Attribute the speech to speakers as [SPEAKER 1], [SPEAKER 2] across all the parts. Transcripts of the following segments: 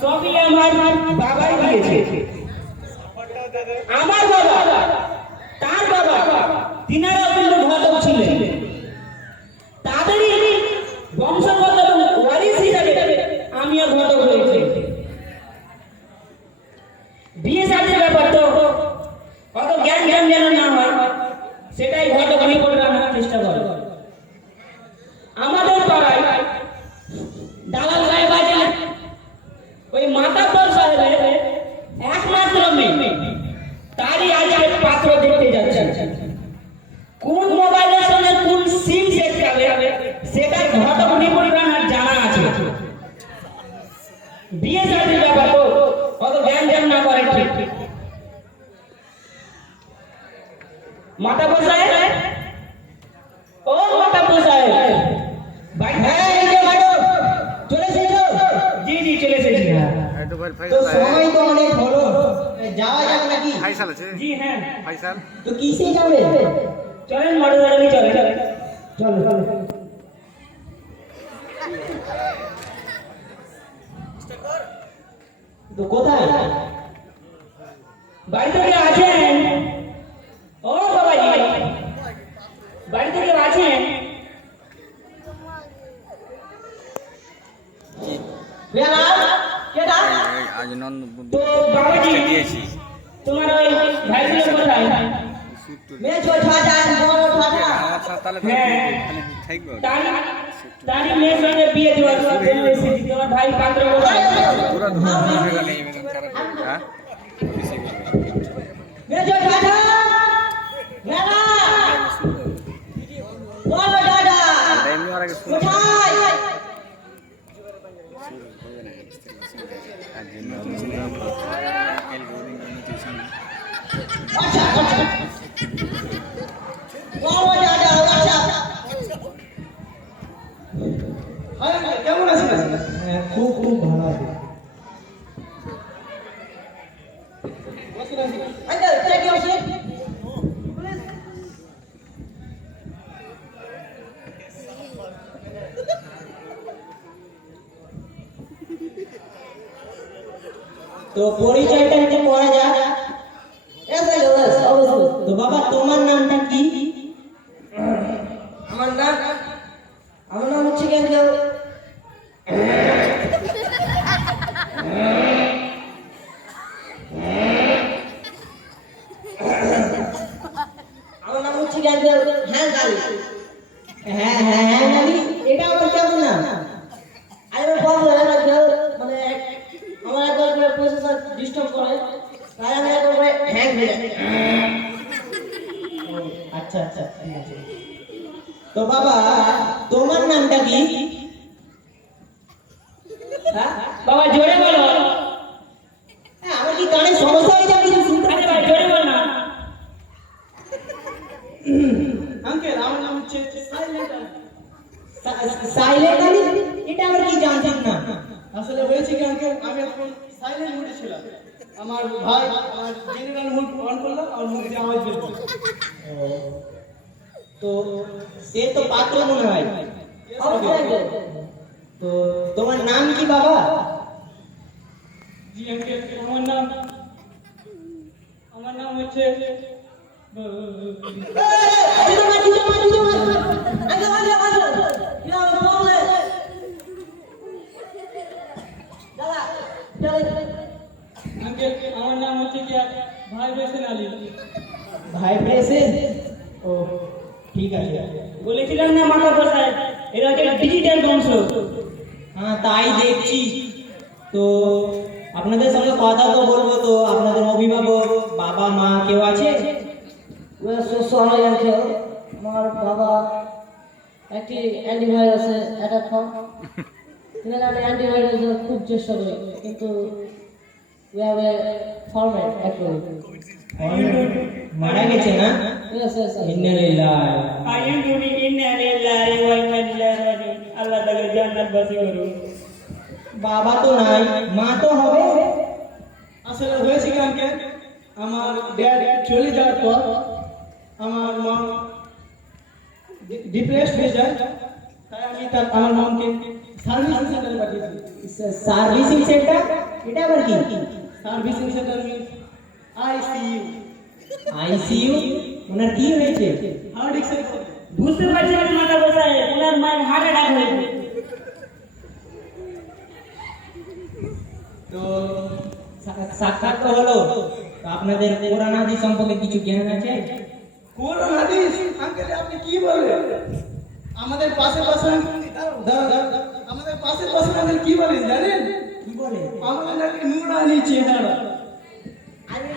[SPEAKER 1] সবই আমার বাবাই দিয়েছে। আমার বাবা তার বাবা তিনারাও কিন্তু ঘটক বিয়ে শাদীর ব্যাপার তো অত জ্ঞান জ্ঞান না করে ঠিক মাতা বসায় ও মাতা বসায় হ্যাঁ এই যে ম্যাডাম চলে এসেছো জি জি চলে এসেছি হ্যাঁ
[SPEAKER 2] তো সময় তো অনেক হলো যাওয়া যাক নাকি
[SPEAKER 3] ফাইসাল আছে
[SPEAKER 1] জি হ্যাঁ
[SPEAKER 3] ফাইসাল
[SPEAKER 2] তো কিসে যাবে
[SPEAKER 1] চলেন মডেল গাড়ি চলে চলে চলো চলো
[SPEAKER 2] তো কোথায়
[SPEAKER 1] বাড়িতে কেউ আছেন ও বাবাজি বাড়িতে কেউ আছেন
[SPEAKER 2] বেলা কেডা
[SPEAKER 3] আজ নন্দ
[SPEAKER 1] তো বাবাজি
[SPEAKER 3] দিয়েছি
[SPEAKER 1] তোমার ওই ভাইগুলো কোথায়
[SPEAKER 2] মে ছো ছা যা বড় ফাটা
[SPEAKER 3] আমার সাথে তাহলে
[SPEAKER 1] হ্যাঁ।
[SPEAKER 3] থাকবে
[SPEAKER 1] তার তারই মেয়ের সঙ্গে বিয়ে দেওয়ার জন্য এসেছি তোমার ভাই পাত্র কোথায়?
[SPEAKER 3] হয়ে গেল এই মেয়ে খারাপ
[SPEAKER 2] মে ছো ছা যা বেলা দাদা! কোথায়? আচ্ছা আচ্ছা। কেমন আছেন খুব খুব ভালো আছি আচ্ছা এটা কি হচ্ছে তো পরিচয়টা একটু করা যাক তো বাবা তোমার নামটা কি আমার নাম আমার নাম হচ্ছে go. আমার নাম হচ্ছে কেন হ্যাঁ হ্যাঁ হ্যাঁ হ্যাঁ গালি এটা আমার কেমন না আরে বাবু হ্যাঁ মানে আমার একবার প্রসেসর ডিস্টার্ব করে তাই আমি একবার হ্যাং হয়ে যায় ও, আচ্ছা আচ্ছা ঠিক আছে তো বাবা তোমার নামটা কি? হ্যাঁ?
[SPEAKER 1] বাবা জোরে বলো।
[SPEAKER 2] হ্যাঁ, আমার কি কানে সমস্যা হয়ে যাবে কিছু শুনতে
[SPEAKER 1] আরে ভাই জোরে বল না।
[SPEAKER 2] আঙ্কেল আমার নাম হচ্ছে সাইলেন্ট আলী। এটা আবার কি জানতাম না?
[SPEAKER 4] আসলে হয়েছে কি আঙ্কেল আমি এখন সাইলেন্ট মোডে ছিলাম। আমার ভাই আমার জেনারেল মোড অন করল আর মুখে আওয়াজ বের
[SPEAKER 2] তো সে তো পাত্র মনে হয় তো তোমার নাম কি বাবা
[SPEAKER 4] জি আঙ্কেল আমার নাম আমার নাম হচ্ছে আঙ্কেল আমার নাম হচ্ছে কি ভাই বেসেন আলী
[SPEAKER 2] ভাই প্রেসেন্ট ও ঠিক আছে।
[SPEAKER 1] বলেছিলাম না মাথা বসায় এটা হচ্ছে ডিজিটাল বংশ
[SPEAKER 2] হ্যাঁ তাই দেখছি। তো আপনাদের সঙ্গে কথা তো বলব তো আপনাদের অভিভাবক বাবা মা কেউ আছে?
[SPEAKER 5] আমার বাবা একটি অ্যান্টিভাইরাসে অ্যাটাক হয় কিন্তু আমি অ্যান্টিভাইরাসের খুব চেষ্টা করি কিন্তু format actually
[SPEAKER 2] মারা গেছে না
[SPEAKER 5] yes yes yes
[SPEAKER 2] ইন্নালিল্লাহ
[SPEAKER 1] I am doing ইন্না লিল্লাহি ওয়া ইন্না ইলাইহি রাজিউন আল্লাহ তাকে জান্নাত বাসী করুন
[SPEAKER 2] বাবা তো নাই মা তো হবে
[SPEAKER 4] আসলে হয়েছে কি আঙ্কেল আমার ড্যাড চলে যাওয়ার পর আমার মা ডিপ্রেসড হয়ে যায় তাই আমি তার আমার মমকে সার্ভিসিং সেন্টারে পাঠিয়েছি
[SPEAKER 2] সার্ভিসিং সেন্টার এটা আবার কি
[SPEAKER 4] servicing centre means ICU
[SPEAKER 2] ICU ওনার কি হয়েছে
[SPEAKER 4] হার্ট এক্সারসাইজ
[SPEAKER 1] বুঝতে পারছেন মাথা বসায় ওনার মায়ের হার্ট অ্যাটাক হয়েছে
[SPEAKER 4] তো
[SPEAKER 2] সা- সাক্ষাৎ তো হলো তো আপনাদের কোরআন হাদিস সম্পর্কে কিছু জ্ঞান আছে
[SPEAKER 4] কোরআন হাদিস আঙ্কেল আপনি কি বলেন আমাদের পাশে পাশে দাঁড়া, দাঁড়া, আমাদের পাশের পাশে আঙ্কেল কি বলেন জানেন
[SPEAKER 2] কি বলে
[SPEAKER 4] আমাদের নাকি নুরানি চেহারা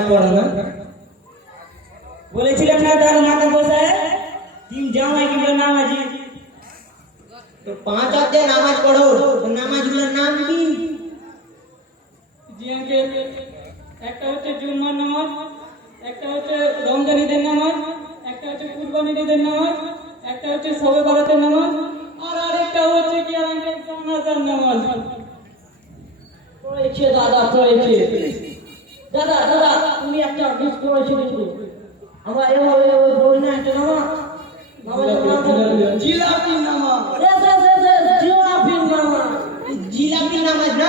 [SPEAKER 2] নামাজ পড়ো না
[SPEAKER 1] বলেছিলাম না তার মাথা বসায়? তিন জামাই কিন্তু নামাজি।
[SPEAKER 2] তো পাঁচ ওয়াক্ত যে নামাজ পড়ো। নামাজগুলোর নাম কি?
[SPEAKER 4] জি আঙ্কেল একটা হচ্ছে জুম্মার নামাজ একটা হচ্ছে রমজান ঈদের নামাজ একটা হচ্ছে কুরবানি ঈদের নামাজ একটা হচ্ছে সবে বরাতের নামাজ আর আরেকটা হচ্ছে কি আঙ্কেল জানাজার নামাজ।
[SPEAKER 5] দাদা দাদা দাদা একটা মিস করেছি কিন্তু আমরা এভাবে এভাবে বলি না একটা নামা।
[SPEAKER 4] জিলাপি
[SPEAKER 5] নামা।
[SPEAKER 2] জিলাপি নামাজ না